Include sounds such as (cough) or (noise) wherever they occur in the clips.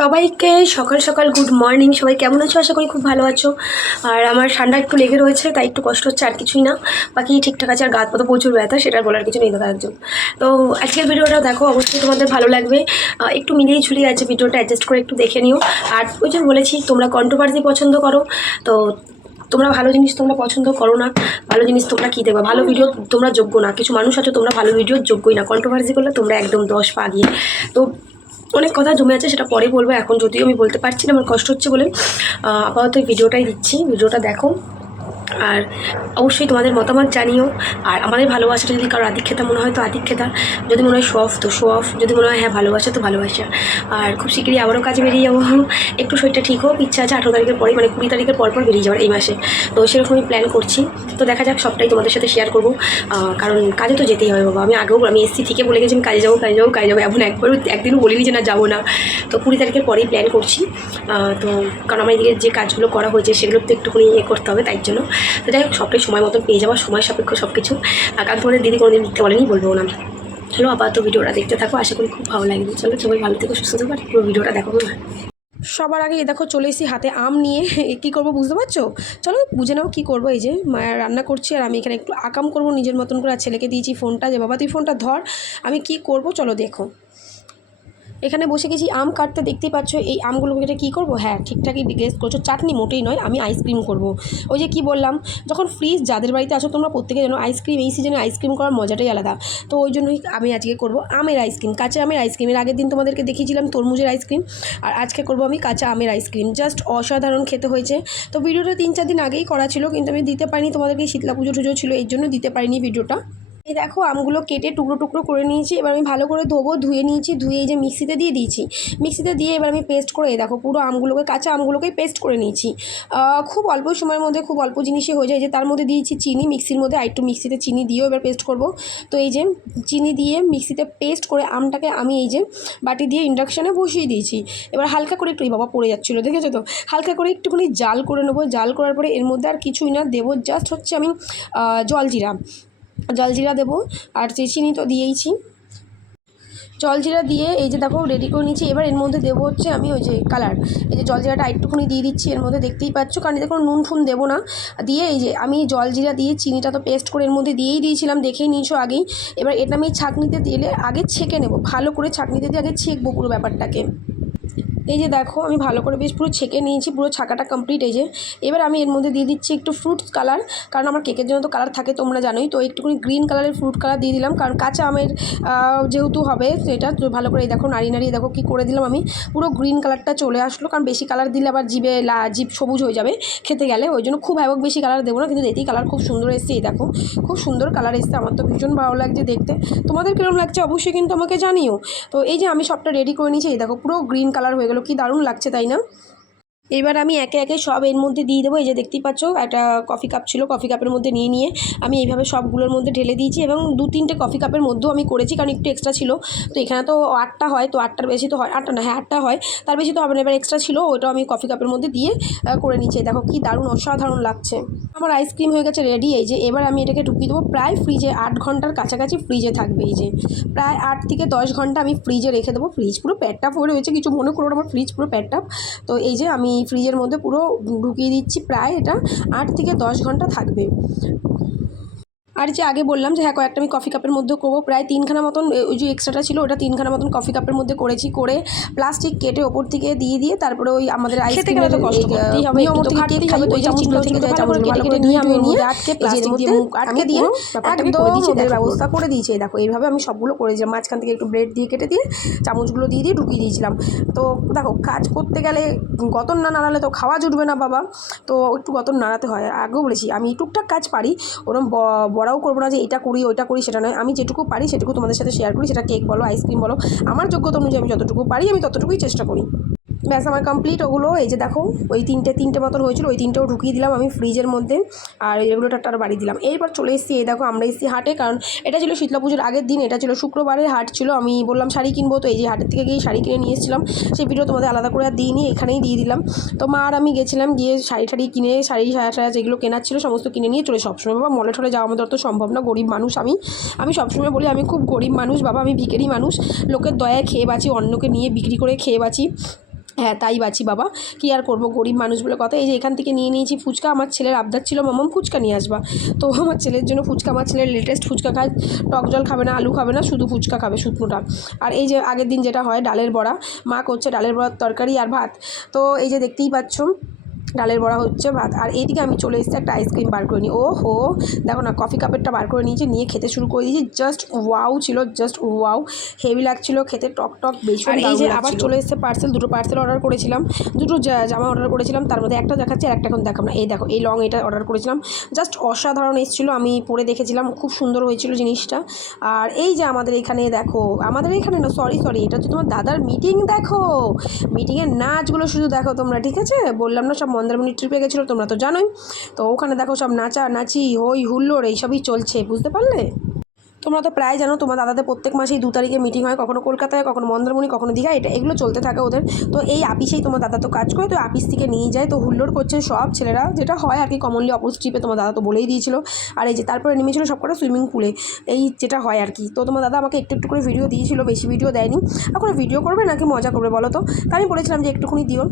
সবাইকে সকাল সকাল গুড মর্নিং। সবাই কেমন আছো? আশা করি খুব ভালো আছো। আর আমার ঠান্ডা একটু লেগে রয়েছে, তাই একটু কষ্ট হচ্ছে আর কিছুই না। বাকি ঠিকঠাক আছে, আর গাত পাতা প্রচুর ব্যথা, সেটা বলার কিছু নেই দেখা একজন। তো আজকের ভিডিওটা দেখো, অবশ্যই তোমাদের ভালো লাগবে। একটু মিলিয়ে ঝুলিয়ে আছে ভিডিওটা অ্যাডজাস্ট করে একটু দেখে নিও। আর ওই যে বলেছি, তোমরা কন্ট্রোভার্সি পছন্দ করো। তো তোমরা ভালো জিনিস তোমরা পছন্দ করো না। ভালো জিনিস তোমরা কী দেবে ভালো ভিডিও তোমরা যোগ্য না। কিছু মানুষ আছো, তোমরা ভালো ভিডিওর যোগ্যই না। কন্ট্রোভার্সি করলে তোমরা একদম দশ পা গিয়ে। তো অনেক কথা জমে আছে, সেটা পরে বলব। এখন যদিও আমি বলতে পারছি না, আমার কষ্ট হচ্ছে বলে আপাতত ভিডিওটাই দিচ্ছি। ভিডিওটা দেখো। আর অবশ্যই তোমাদের মতামত জানিও। আর আমাদের ভালোবাসাটা যদি কারও আদিক্ষেতা মনে হয় তো আদিক্ষেতা। যদি মনে হয় শো অফ তো শো অফ যদি মনে হয় হ্যাঁ ভালোবাসা, তো ভালোবাসা। আর খুব শীঘ্রই আবারও কাজে বেরিয়ে যাব। একটু শরীরটা ঠিক হোক, ইচ্ছা আছে আঠেরো তারিখের পরে মানে কুড়ি তারিখের পর পর বেরিয়ে যাওয়ার এই মাসে। তো সেরকমই প্ল্যান করছি। তো দেখা যাক, সবটাই তোমাদের সাথে শেয়ার করব। কারণ কাজে তো যেতেই হবে বাবা। আমি আগেও, আমি এসসি থেকে বলে গেছি, আমি কাজে যাব কাজে যাব কাজে যাব। এমন একবারও একদিনও বলিনি যে না যাব না। তো কুড়ি তারিখের পরেই প্ল্যান করছি। তো কারণ আমার এদিকে যে কাজগুলো করা হয়েছে সেগুলো তো একটুখানি ইয়ে করতে হবে, তাই জন্য। তো যাই হোক, সবটাই সময় মতন পেয়ে যাওয়া সময় সাপেক্ষ সব কিছু কারণ তোমাদের দিদি কোনোদিন দিতে বলেনি, বলব না। চলো আপাতত ভিডিওটা দেখতে থাকো, আশা করি খুব ভালো লাগবে। চলো সবাই ভালো থেকে, সুস্থ থাকো, আর পুরো ভিডিওটা দেখো না সবার আগে দেখো চলে এসেছি হাতে আম নিয়ে কী করব বুঝতে পারছ? চলো বুঝে নাও কী করব, এই যে মায়ের রান্না করছি, আর আমি এখানে একটু আকাম করব নিজের মতন করে, আর ছেলেকে দিয়েছি ফোনটা, যে বাবা তুই ফোনটা ধর, আমি কি করব চলো দেখো। এখানে বসে গেছি, আম কাটতে দেখতেই পাচ্ছ, এই আমগুলো এটা কী করব? হ্যাঁ ঠিকঠাকই গেস করছ, চাটনি মোটেই নয়, আমি আইসক্রিম করব। ওই যে কি বললাম, যখন ফ্রিজ যাদের বাড়িতে আসো তোমরা প্রত্যেকে জানো আইসক্রিম এই সিজনে আইসক্রিম করার মজাটাই আলাদা। তো ওই জন্যই আমি আজকে করব আমের আইসক্রিম কাঁচা আমের আইসক্রিমের আগের দিন তোমাদেরকে দেখিয়েছিলাম তরমুজের আইসক্রিম আর আজকে করব আমি কাঁচা আমের আইসক্রিম জাস্ট অসাধারণ খেতে হয়েছে। তো ভিডিওটা তিন চার দিন আগেই করা ছিল, কিন্তু আমি দিতে পারিনি, তোমাদেরকে শীতলা পুজো টুজো ছিল, এই জন্য দিতে পারিনি ভিডিওটা। এই দেখো, আমগুলো কেটে টুকরো টুকরো করে নিয়েছি। এবার আমি ভালো করে ধোবো, ধুয়ে নিয়েছি, ধুয়ে এই যে মিক্সিতে দিয়ে দিয়েছি। মিক্সিতে দিয়ে এবার আমি পেস্ট করে দেখো, পুরো আমগুলোকে, কাঁচা আমগুলোকে পেস্ট করে নিয়েছি। খুব অল্প সময়ের মধ্যে, খুব অল্প জিনিসই হয়ে যায়। যে তার মধ্যে দিয়েছি চিনি, মিক্সির মধ্যে আর একটু মিক্সিতে চিনি দিয়েও এবার পেস্ট করব। তো এই যে চিনি দিয়ে মিক্সিতে পেস্ট করে আমটাকে আমি এই যে বাটি দিয়ে ইন্ডাকশানে বসিয়ে দিয়েছি। এবার হালকা করে একটু বাবা পড়ে যাচ্ছিল, দেখেছ তো? হালকা করে একটুখানি জাল করে নেব। জাল করার পরে এর মধ্যে আর কিছুই না, দেবো জাস্ট হচ্ছে আমি জলজিরা জলজিরা দেবো, আর চিনি তো দিয়েইছি। জলজিরা দিয়ে এই যে দেখো রেডি করে নিয়েছি। এবার এর মধ্যে দেবো হচ্ছে আমি ওই যে কালার এই যে জলজিরাটা একটুখানি দিয়ে দিচ্ছি, এর মধ্যে দেখতেই পাচ্ছ। কারণ এতে কোনো নুন ফুন দেবো না। দিয়ে এই যে আমি জলজিরা দিয়ে চিনিটা তো পেস্ট করে এর মধ্যে দিয়েই দিয়েছিলাম, দেখেই নিয়েছো আগেই। এবার এটা আমি ছাঁকনিতে দিলে আগে ছেঁকে নেব, ভালো করে ছাঁকনিতে দিয়ে আগে ছেঁকবো পুরো ব্যাপারটাকে। এই যে দেখো, আমি ভালো করে বেশ পুরো ছেঁকে নিয়েছি, পুরো ছাকাটা কমপ্লিট এই যে। এবার আমি এর মধ্যে দিয়ে দিচ্ছি একটু ফ্রুটস কালার কারণ আমার কেকের জন্য তো কালার থাকে তোমরা জানোই, তো একটুখানি গ্রিন কালারের ফ্রুট কালার দিয়ে দিলাম, কারণ কাঁচা আমের যেহেতু হবে সেটা ভালো করে এই দেখো নাড়িয়ে নাড়িয়ে দেখো কী করে দিলাম আমি। পুরো গ্রিন কালারটা চলে আসলো, কারণ বেশি কালার দিলে আবার জিভে লা, জিভ সবুজ হয়ে যাবে খেতে গেলে, ওই জন্য খুব হ্যাবক বেশি কালার দেবো না, কিন্তু এতেই কালার খুব সুন্দর এসছে, এই দেখো। খুব সুন্দর কালার এসছে, আমার তো ভীষণ ভালো লাগছে দেখতে। তোমাদের কীরকম লাগছে অবশ্যই কিন্তু আমাকে জানিও। তো এই যে আমি সবটা রেডি করে নিয়েছি, এই দেখো পুরো গ্রিন কালার হয়ে গেলো কি দারুণ লাগছে তাই না? এবার আমি একে একে সব এর মধ্যে দিয়ে দেবো। এই যে দেখতেই পাচ্ছ, একটা কফি কাপ ছিল কফি কাপের মধ্যে নিয়ে নিয়ে আমি এইভাবে সবগুলোর মধ্যে ঢেলে দিয়েছি এবং দু তিনটে কফি কাপের মধ্যেও আমি করেছি, কারণ একটু এক্সট্রা ছিল। তো এখানে তো আটটা হয়, তো আটটার বেশি তো হয়, আটটা না হ্যাঁ আটটা হয়। তার বেশি তো হবে না, এবার এক্সট্রা ছিল ওটাও আমি কফি কাপের মধ্যে দিয়ে করে নিচ্ছি। দেখো কি দারুণ, অসাধারণ লাগছে। আমার আইসক্রিম হয়ে গেছে রেডি এই যে এবার আমি এটাকে ঢুকিয়ে দেবো। প্রায় ফ্রিজে আট ঘণ্টার কাছাকাছি ফ্রিজে থাকবে এই যে। প্রায় আট থেকে দশ ঘণ্টা আমি ফ্রিজে রেখে দেবো। ফ্রিজ পুরো প্যাটটাপ হয়ে রয়েছে, কিছু মনে করো আমার ফ্রিজ পুরো প্যাটটাপ তো এই যে আমি ফ্রিজের মধ্যে পুরো ঢুকিয়ে দিচ্ছি প্রায় এটা আট থেকে দশ ঘণ্টা থাকবে। আর যে আগে বললাম যে হ্যাঁ কয়েকটা আমি কফি কাপের মধ্যে করব। প্রায় তিনখানা মতন ওই যে এক্সট্রাটা ছিল ওটা তিনখানা মতন কফি কাপের মধ্যে করেছি করে প্লাস্টিক কেটে ওপর থেকে দিয়ে দিয়ে তারপরে ওই আমাদের। ব্যবস্থা করে দিয়েছে দেখো। এইভাবে আমি সবগুলো করে যে মাঝখান থেকে একটু ব্রেড দিয়ে কেটে দিয়ে চামচগুলো দিয়ে দিয়ে ঢুকিয়ে দিয়েছিলাম। তো দেখো কাজ করতে গেলে গতন না নাড়ালে তো খাওয়া জুটবে না বাবা। তো একটু গতন নাড়াতে হয় আগেও বলেছি আমি টুকটাক কাজ পারি ওরম ব- বড়াও করব না যে এটা করি, ওইটা করি, সেটা নয়। আমি যেটুকু পারি সেটুকু তোমাদের সাথে শেয়ার করি, সেটা কেক বলো আইসক্রিম বলো। আমার যোগ্যতা অনুযায়ী আমি যতটুকু পারি, আমি ততটুকুই চেষ্টা করি। ব্যাস আমার কমপ্লিট ওগুলো, এই যে দেখো, ওই তিনটে তিনটে মতন হয়েছিল, ওই তিনটেও ঢুকিয়ে দিলাম আমি ফ্রিজের মধ্যে, আর রেগুলেটারটা আর বাড়ি দিলাম। এরপর চলে এসেছি, এই দেখো, আমরা এসেছি হাটে, কারণ এটা ছিল শীতলা পুজোর আগের দিন, এটা ছিল শুক্রবারের হাট ছিল, আমি বললাম শাড়ি কিনবো, তো এই যে হাটের থেকে গিয়ে শাড়ি কিনে নিয়ে এসেছিলাম, সেই ভিডিও তোমাদের আলাদা করে আর দিইনি, এখানেই দিয়ে দিলাম। তো মা আর আমি গেছিলাম গিয়ে শাড়ি ঠাড়ি কিনে, শাড়ি সায়া সায়া যেগুলো কেনার ছিল, সমস্ত কিনে নিয়ে চলে সবসময় বাবা মলে ঠলে যাওয়া আমাদের তো সম্ভব না, গরিব মানুষ আমি। আমি সবসময় বলি, আমি খুব গরিব মানুষ, বাবা, আমি ভিকেরি মানুষ, লোকের দয়ায় খেয়ে বাঁচি, অন্যকে নিয়ে বিক্রি করে খেয়ে বাঁচি। হ্যাঁ তাই বাছি বাবা। কি আর করব? গরিব মানুষগুলো কথা। এই যে এখান থেকে নিয়ে নিয়েছি ফুচকা। আমার ছেলের আবদার ছিল, মামাম, ফুচকা নিয়ে আসবা। তো আমার ছেলের জন্য ফুচকা। আমার ছেলের লেটেস্ট ফুচকা খায়। টক জল খাবে না, আলু খাবে না, শুধু ফুচকা খাবে শুকনোটা আর এই যে আগের দিন যেটা হয়, ডালের বড়া। মা করছে ডালের বড়ার তরকারি আর ভাত। তো এই যে দেখতেই পাচ্ছ ডালের বড়া হচ্ছে ভাত। আর এইদিকে আমি চলে এসেছি একটা আইসক্রিম বার করে নিই ও হো দেখো না কফি কাপেরটা বার করে নিয়েছি নিয়ে খেতে শুরু করে দিয়েছি। জাস্ট ওয়াও ছিল জাস্ট ওয়াও হেভি লাগছিল খেতে টক টক বেশি এই যে আবার চলে এসেছে পার্সেল দুটো পার্সেল অর্ডার করেছিলাম। দুটো জামা অর্ডার করেছিলাম তার মধ্যে একটা দেখাচ্ছি আর একটা এখন দেখাম না। এই দেখো এই লং এটা অর্ডার করেছিলাম। জাস্ট অসাধারণ এসেছিল আমি পরে দেখেছিলাম খুব সুন্দর হয়েছিল জিনিসটা। আর এই যে আমাদের এখানে দেখো আমাদের এখানে না সরি সরি এটা হচ্ছে তোমার দাদার মিটিং দেখো। মিটিংয়ের নাচগুলো শুধু দেখো তোমরা ঠিক আছে? বললাম না সব মন্দারমণি ট্রিপে গেছিল, তোমরা তো জানোই। তো ওখানে দেখো সব নাচা নাচি হই হুল্লোড় এইসবই চলছে, বুঝতে পারলে? তোমরা তো প্রায় জানো, তোমার দাদাদের প্রত্যেক মাসেই দু তারিখে মিটিং হয়, কখনো কলকাতায়, কখনো মন্দারমণি, কখনো দীঘা, এটা এগুলো চলতে থাকে ওদের। তো এই আপিসেই তোমার দাদা তো কাজ করে, তো আপিস থেকে নিয়ে যায়, তো হুল্লোড় করছে সব ছেলেরা। যেটা হয় আর কি কমনলি অপোজ ট্রিপে তোমার দাদা তো বলেই দিয়েছিল। আর এই যে তারপরে নেমেছিল সব কটা সুইমিং পুলে এই যেটা হয় আর কি। তো তোমার দাদা আমাকে একটু একটু করে ভিডিও দিয়েছিল, বেশি ভিডিও দেয়নি। এখন ভিডিও করবে নাকি মজা করবে বলো তো? তা আমি বলেছিলাম যে একটুখানি দিও।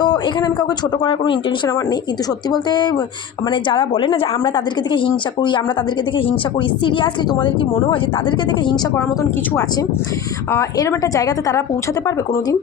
তো এখানে আমি কাউকে ছোটো করার কোনো ইন্টেনশন আমার নেই। কিন্তু সত্যি বলতে মানে যারা বলে না যে আমরা তাদেরকে দেখে হিংসা করি, আমরা তাদেরকে দেখে হিংসা করি সিরিয়াসলি তোমাদের কি মনে হয় যে তাদেরকে দেখে হিংসা করার মতন কিছু আছে? এরম একটা জায়গাতে তারা পৌঁছাতে পারবে কোনো দিন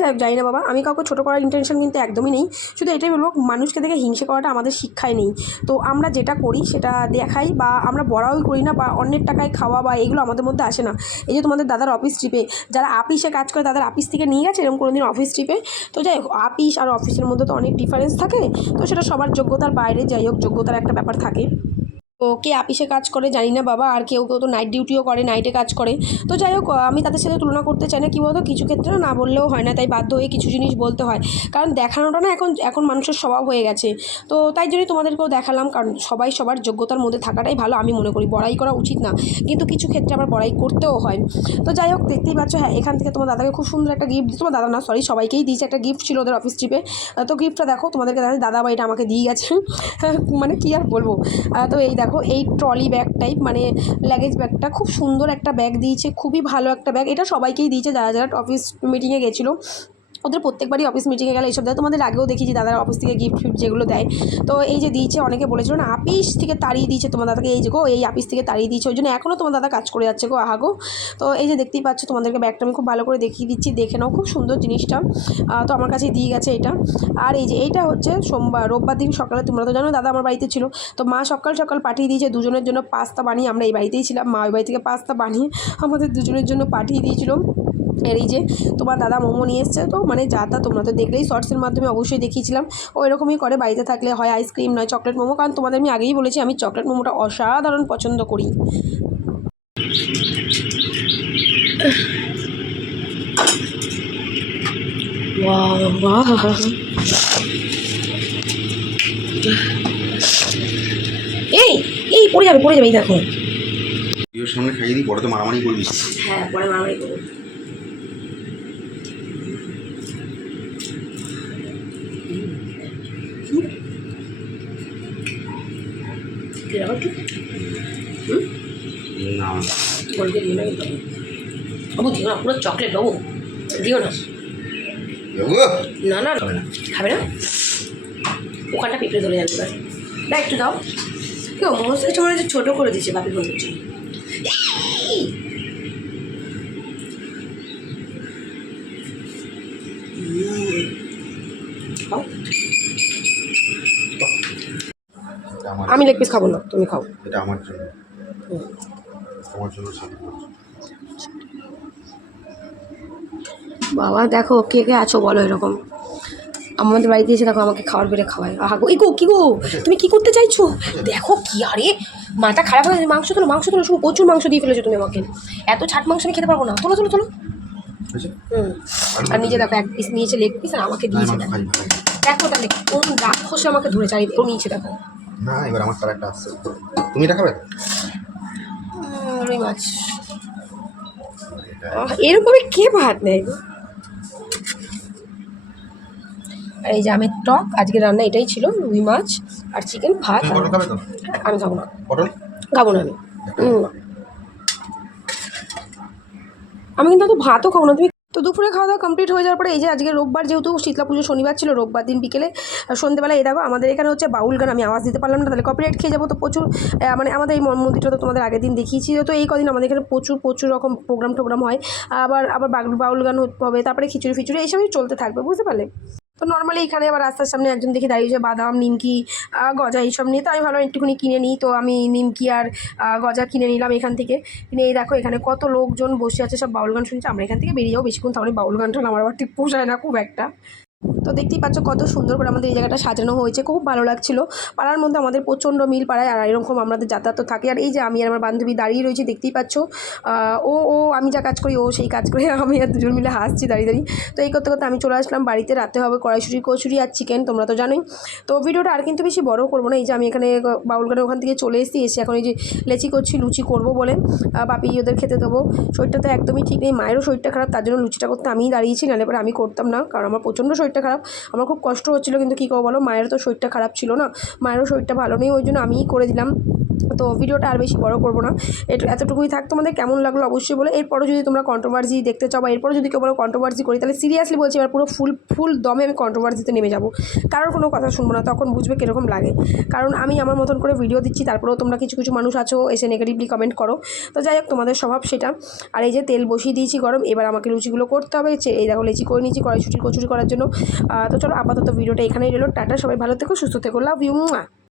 যাই হোক, জানি না বাবা। আমি কাউকে ছোটো করার ইন্টেনশন কিন্তু একদমই নেই। শুধু এটাই বলব, মানুষকে দেখে হিংসা করাটা আমাদের শিক্ষায় নেই। তো আমরা যেটা করি সেটা দেখাই বা আমরা বড়াই করি না বা অন্যের টাকায় খাওয়া বা এগুলো আমাদের মধ্যে আসে না। এই যে তোমাদের দাদার অফিস ট্রিপে যারা আপিসে কাজ করে তাদের আপিস থেকে নিয়ে গেছে এরকম কোনো দিন অফিস ট্রিপে তো যাই হোক আপিস আর অফিসের মধ্যে তো অনেক ডিফারেন্স থাকে। তো সেটা সবার যোগ্যতার বাইরে যাই হোক, যোগ্যতার একটা ব্যাপার থাকে। তো কে আপিসে কাজ করে, জানি না বাবা, আর কেউ কেউ তো নাইট ডিউটিও করে নাইটে কাজ করে। তো যাই হোক আমি তাদের সাথে তুলনা করতে চাই না, কী বলতো? কিছু ক্ষেত্রে না বললেও হয় না, তাই বাধ্য হয়ে কিছু জিনিস বলতে হয়। কারণ দেখানোটা না এখন এখন মানুষের স্বভাব হয়ে গেছে। তো তাই জন্যই তোমাদেরকেও দেখালাম, কারণ সবাই সবার যোগ্যতার মধ্যে থাকাটাই ভালো, আমি মনে করি। বড়াই করা উচিত না, কিন্তু কিছু ক্ষেত্রে আবার বড়াই করতেও হয়। তো যাই হোক, দেখতেই পাচ্ছ হ্যাঁ এখান থেকে তোমার দাদাকে খুব সুন্দর একটা গিফট তোমার দাদা না সরি সবাইকেই দিয়েছে একটা গিফট ছিল ওদের অফিস ট্রিপে তো গিফটটা দেখো, তোমাদেরকে দাদা বা এটা আমাকে দিয়ে গেছে। (laughs) মানে কি আর বলব? তো এই দেখো এই ট্রলি ব্যাগ টাইপ মানে লাগেজ ব্যাগটা খুব সুন্দর একটা ব্যাগ দিয়েছে, খুবই ভালো একটা ব্যাগ এটা সবাইকেই দিয়েছে, যারা যারা অফিস মিটিংয়ে গেছিল। ওদের প্রত্যেকবারই অফিস মিটিংয়ে গেলে এইসব দেয়। তোমাদের আগেও দেখেছি দাদার অফিস থেকে গিফট ফিফট যেগুলো দেয়। তো এই যে দিয়েছে, অনেকে বলেছিল, না, আপিস থেকে তাড়িয়ে দিয়েছে তোমার দাদাকে। এই যে গো, এই আপিস থেকে তাড়িয়ে দিয়েছে, ওই জন্য এখনও তোমার দাদা কাজ করে যাচ্ছে গো। আহা গো। তো এই যে দেখতেই পাচ্ছ, তোমাদেরকে ব্যাগটা আমি খুব ভালো করে দেখিয়ে দিচ্ছি। দেখে নাও, খুব সুন্দর জিনিসটা। তো আমার কাছে দিয়ে গেছে এটা। আর এই যে এইটা হচ্ছে সোমবার, রোববার দিন সকালে, তোমরা তো জানো, দাদা আমার বাড়িতে ছিল। তো মা সকাল সকাল পাঠিয়ে দিয়েছে দুজনের জন্য পাস্তা বানিয়ে, আমরা এই বাড়িতেই ছিলাম, মা ওই বাড়ি থেকে পাস্তা বানিয়ে আমাদের দুজনের জন্য পাঠিয়ে দিয়েছিল। আর এই যে তোমার দাদা মোমো নিয়ে এসছে তো মানে যা তা তোমরা তো দেখলেই শর্টসের মাধ্যমে অবশ্যই দেখিয়েছিলাম। ও এরকমই করে বাড়িতে থাকলে হয় আইসক্রিম নয় চকলেট মোমো কারণ তোমাদের আমি আগেই বলেছি আমি চকলেট মোমোটা অসাধারণ পছন্দ করি। (laughs) এই এই পড়ে যাবে পড়ে যাবে এই দেখো। সামনে খাইয়ে দিই পরে তো মারামারি করবি। হ্যাঁ পরে মারামারি করব না বলকে দিও না কিন্তু বাবু দিও না পুরো চকলেট বাবু। দিও না। না না খাবে না। ওখানটা পিঁপড়ে ধরে যাবে এবার। না একটু দাও। কেউ মনে হচ্ছে ছোটো করে দিচ্ছে বাপি। এটা আমার আমি লেগ পিস খাব না তুমি খাও। এটা আমার জন্য। আমার জন্য শাড়ি পরছি বাবা দেখো কে কে আছো বলো এরকম। আমাদের বাড়িতে এসে দেখো আমাকে খাবার বেড়ে খাওয়ায়। আহা গো গো কি গো? তুমি কি করতে চাইছো? দেখো কি আরে! মাথা খারাপ হয়ে মাংস তোলো মাংস তোলো শুধু প্রচুর মাংস দিয়ে ফেলেছো তুমি আমাকে। এত ছাট মাংস আমি খেতে পারব না। তোলো তোলো তোলো। ঠিক হুম। আর নিজে দেখো এক পিস নিয়েছে লেগ পিস আর আমাকে দিয়েছে খাই দেখো। তাহলে কোন রাক্ষসে আমাকে ধরে চারিদিকে ও নিয়েছে দেখো। না এবার আমার তার একটা আসছে। তুমি এটা খাবে? রুই মাছ। এরকমই কে ভাত নেয় আর এই যে আমের টক আজকে রান্না এটাই ছিল রুই মাছ আর চিকেন ভাত তো? আমি খাব না। খাব না আমি। আমি কিন্তু অত ভাতও খাব না তুমি দুপুরে খাওয়া দাওয়া কমপ্লিট হয়ে যাওয়ার পরে এই যে আজকে রোববার যেহেতু শীতলা পুজো শনিবার ছিল, রোববার দিন বিকেলে সন্ধ্যেবেলা এই দেখো আমাদের এখানে হচ্ছে বাউল গান, আমি আওয়াজ দিতে পারলাম না, তাহলে কপিরাইট খেয়ে যাব তো প্রচুর। মানে আমাদের এই মন- মন্দিরটা তো তোমাদের আগের দিন দেখিয়েছি, তো এই কদিন আমাদের এখানে প্রচুর প্রচুর রকম প্রোগ্রাম টোগ্রাম হয়। আবার আবার বাউল গান হবে, তারপরে খিচুড়ি ফিচুড়ি এইসবই চলতে থাকবে, বুঝতে পারলে? তো নর্মালি এখানে আবার রাস্তার সামনে একজন দেখি দাঁড়িয়েছে বাদাম, নিমকি গজা এইসব নিয়ে তো আমি ভাবলাম একটুখানি কিনে নিই। তো আমি নিমকি আর গজা কিনে নিলাম এখান থেকে। কিনে এই দেখো এখানে কত লোকজন বসে আছে, সব বাউল গান শুনছে। আমরা এখান থেকে বেরিয়ে যাব বেশিক্ষণ তাহলে বাউল গান গানটা আমার আবার ঠিক পোষায় না খুব একটা। তো দেখতেই পাচ্ছ কত সুন্দর করে আমাদের এই জায়গাটা সাজানো হয়েছে। খুব ভালো লাগছিল। পাড়ার মধ্যে আমাদের প্রচণ্ড মিল পাড়ায় আর এরকম আমাদের যাতায়াত থাকে। আর এই যে আমি আর আমার বান্ধবী দাঁড়িয়ে রয়েছি, দেখতেই পাচ্ছ ও ও, আমি যা কাজ করি, ও সেই কাজ করে, আমি আর দুজন মিলে হাসছি দাঁড়িয়ে দাঁড়িয়ে। তো এই করতে করতে আমি চলে আসলাম, বাড়িতে রাতে হবে কড়াইশুটি, কচুরি আর চিকেন, তোমরা তো জানোই। তো ভিডিওটা আর কিন্তু বেশি বড় করব না। এই যে আমি এখানে বাউল গানের ওখান থেকে চলে এসেছি, এসে এখন এই যে লেচি করছি, লুচি করব বলে বাপি ওদের খেতে দেবো। শরীরটা তো একদমই ঠিক নেই, মায়েরও শরীরটা খারাপ, তার জন্য লুচিটা করতে আমিই দাঁড়িয়েছি, নাহলে পরে আমি করতাম না, কারণ আমার প্রচণ্ড শরীরটা খারাপ। আমার খুব কষ্ট হচ্ছিল, কিন্তু কী করব বলো? মায়ের তো শরীরটা খারাপ ছিল না। মায়েরও শরীরটা ভালো নেই, ওই জন্য আমিই করে দিলাম। তো ভিডিওটা আর বেশি বড় করব না। এতটুকুই থাক তোমাদের, কেমন লাগল অবশ্যই বলে। এরপরও যদি তোমরা কন্ট্রোভার্সি দেখতে চাও বা এরপরও যদি কেউ বলো কন্ট্রোভার্সি করি, তাহলে সিরিয়াসলি বলছি এবার পুরো ফুল ফুল দমে আমি কন্ট্রোভার্সিতে নেমে যাব। কারোর কোনো কথা শুনব না, তখন বুঝবে কীরকম লাগে। কারণ আমি আমার মতন করে ভিডিও দিচ্ছি, তারপরেও তোমরা কিছু কিছু মানুষ আছো, এসে নেগেটিভলি কমেন্ট করো। তো যাই হোক, তোমাদের স্বভাব সেটা। আর এই যে তেল বসিয়ে দিয়েছি গরম, এবার আমাকে লুচিগুলো করতে হবে। এই দেখো লেচি করে নিয়েছি কড়াইশুটি কচুরি করার জন্য। তো চলো আপাতত ভিডিওটা এখানেই রইল। টাটা, সবাই ভালো থেকো, সুস্থ থেকো লাভ ইউ